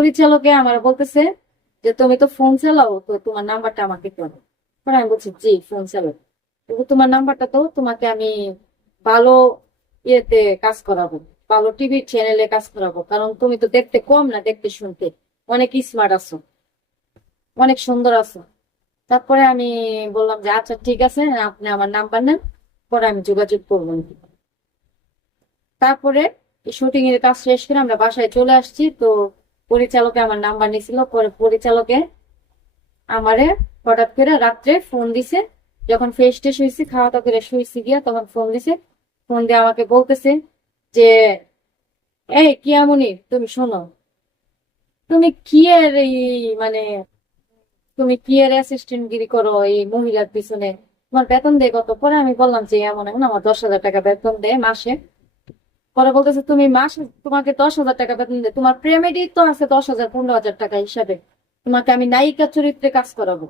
পরিচালকে আমার বলতেছে যে তুমি তো ফোন চালাও, তো তোমার নাম্বারটা আমাকে করো। পরে আমি বলছি জি ফোন চালাও, কিন্তু তোমার নাম্বারটা তো তোমাকে আমি ভালো ইয়েতে কাজ করাবো, ভালো টিভি চ্যানেলে কাজ করাবো, কারণ তুমি তো দেখতে কম না, দেখতে শুনতে অনেক স্মার্ট আছো, অনেক সুন্দর আছো। তারপরে আমি বললাম যে আচ্ছা ঠিক আছে, আপনি আমার নাম্বার নেন, পরে আমি যোগাযোগ করবো। তারপরে শুটিং এর কাজ শেষ করে আমরা বাসায় চলে আসছি। তো পরিচালকে আমার নাম্বার নিছিল, পরে পরিচালকে আমারে হঠাৎ করে রাত্রে ফোন দিছে, যখন ফ্রেশ ট্রেশ হয়েছি খাওয়া দাওয়া করে শুয়েছি গিয়া, তখন ফোন দিছে। ফোন দিয়ে আমাকে বলতেছে যে এই কিয়ামনি তুমি শোনো, তুমি কি এর এই মানে তুমি কি এর অ্যাসিস্ট্যান্ট গিরি করো এই মহিলার পিছনে, তোমার বেতন দেয় কত? পরে আমি বললাম যে এমন এমন আমার 10,000 টাকা বেতন দেয় মাসে। পরে বলতেছে তুমি মাসে তোমাকে 10,000 টাকা বেতন দেয়, তোমার প্রেমেরই তো আছে 10,000 15,000 টাকা হিসাবে, তোমাকে আমি নায়িকা চরিত্রে কাজ করাবো।